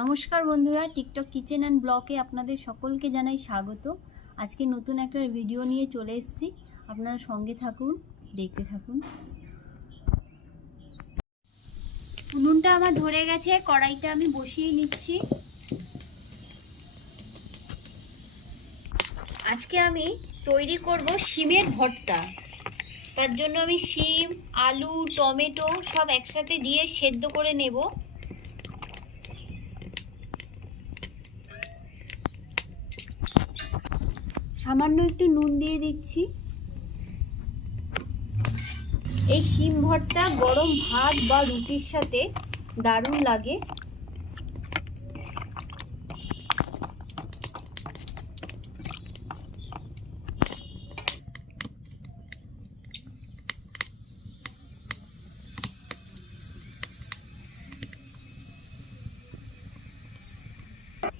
নমস্কার বন্ধুরা, TikTok kitchen and ব্লকে আপনাদের সকলকে জানাই স্বাগত। আজকে নতুন একটা ভিডিও নিয়ে চলে এসেছি। আপনারা সঙ্গে থাকুন, দেখতে থাকুন। উনুনটা আমার ধরে গেছে, কড়াইটা আমি বসিয়ে নিচ্ছি। আজকে আমি তৈরি করব শিমের ভর্তা। তার জন্য আমি শিম, আলু, টমেটো সব একসাথে দিয়ে সেদ্ধ করে নেব। সামান্য একটু নুন দিয়ে দিচ্ছি। এই শিম ভর্তা গরম ভাত বা রুটির সাথে দারুণ লাগে।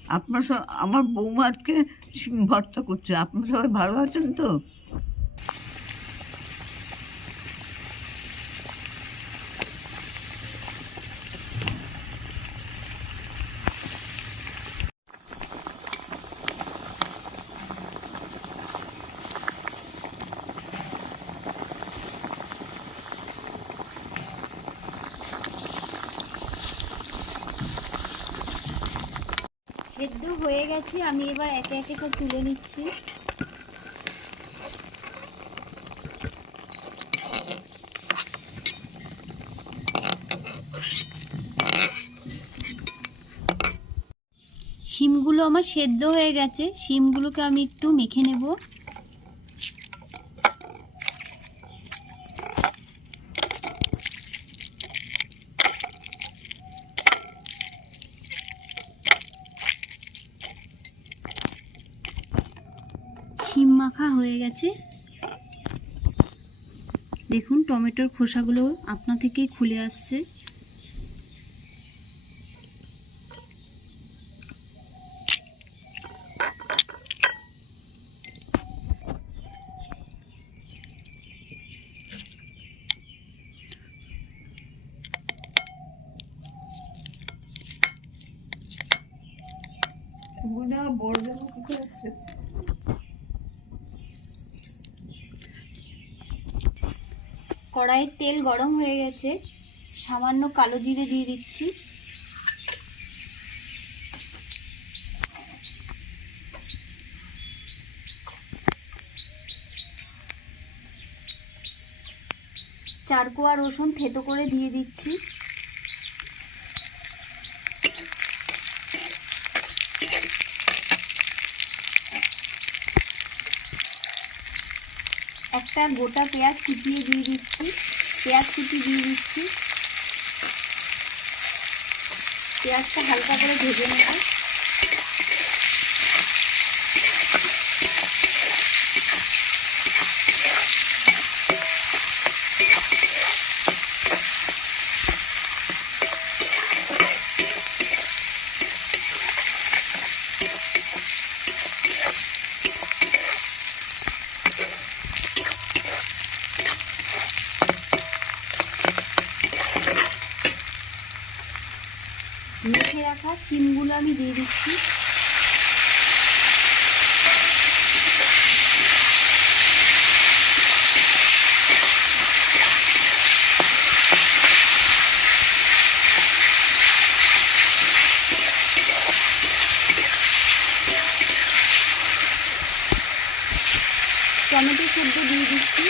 আপনার আমার বৌমা আজকে ভর্তা করছে। আপনার সবাই ভালো আছেন তো? সেদ্ধ হয়ে গেছে, আমি এবার একে একে সব তুলে নিচ্ছি। শিমগুলো আমার সেদ্ধ হয়ে গেছে, শিমগুলোকে আমি একটু মেখে নেব শিম মাখা হয়ে গেছে। দেখুন টমেটোর খোসাগুলো আপনা থেকেই খুলে আসছে। কড়াইয়ের তেল গরম হয়ে গেছে, সামান্য কালো জিরে দিয়ে দিচ্ছি। চারকোয়া রসুন থেতো করে দিয়ে দিচ্ছি। একটা গোটা পেঁয়াজ কুচিয়ে দিয়ে দিচ্ছি। পেঁয়াজ কুচি দিয়ে দিচ্ছি। পেঁয়াজটা হালকা করে ভেজে নেব। শিমগুলো আমি দিয়ে দিচ্ছি। টমেটো সেদ্ধ দিয়ে দিচ্ছি।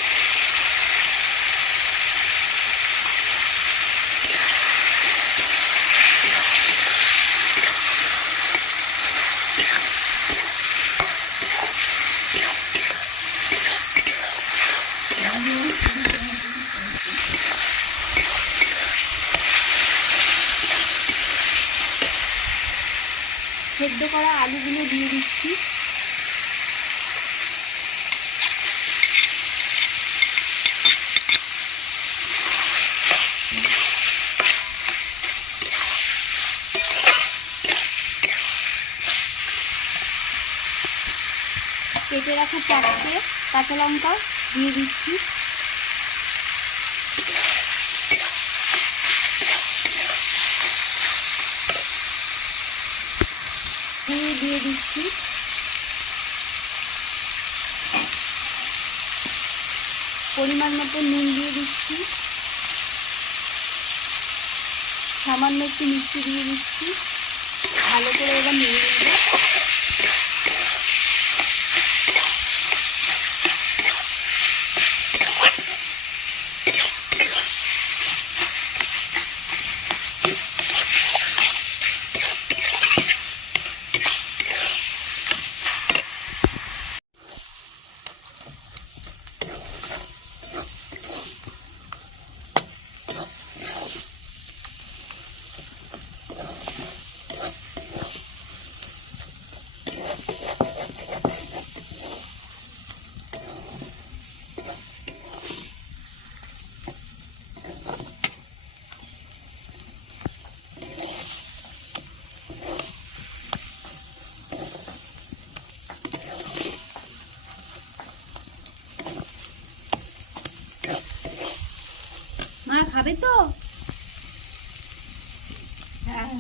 সেদ্ধ করা আলুগুলো দিয়ে দিচ্ছি। কেটে রাখা চারটে কাঁচা লঙ্কা দিয়ে দিচ্ছি দিয়ে দিচ্ছি। পরিমাণ মতো নুন দিয়ে দিচ্ছি। সামান্য একটু মিষ্টি দিয়ে দিচ্ছি। ভালো করে এবার নিয়ে নেব খাবে তো? হ্যাঁ।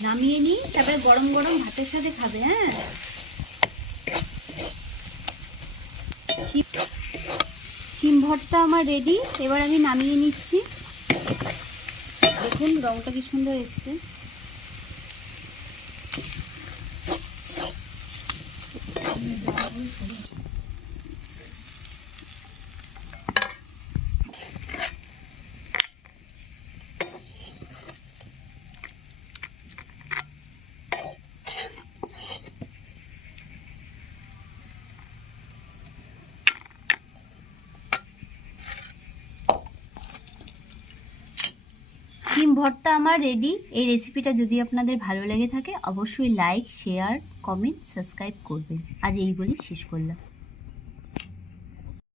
নামিয়ে নি তারপরে গরম গরম ভাতের সাথে খাবে হ্যাঁ? শিম- ভর্তা আমার রেডি এবার আমি নামিয়ে নিচ্ছি। দেখুন রংটা কি সুন্দর এসছে। শিম ভর্তা আমার রেডি এই রেসিপিটা যদি আপনাদের ভালো লেগে থাকে, অবশ্যই লাইক শেয়ার কমেন্ট সাবস্ক্রাইব করবেন। আজ এই বলেই শেষ করলাম।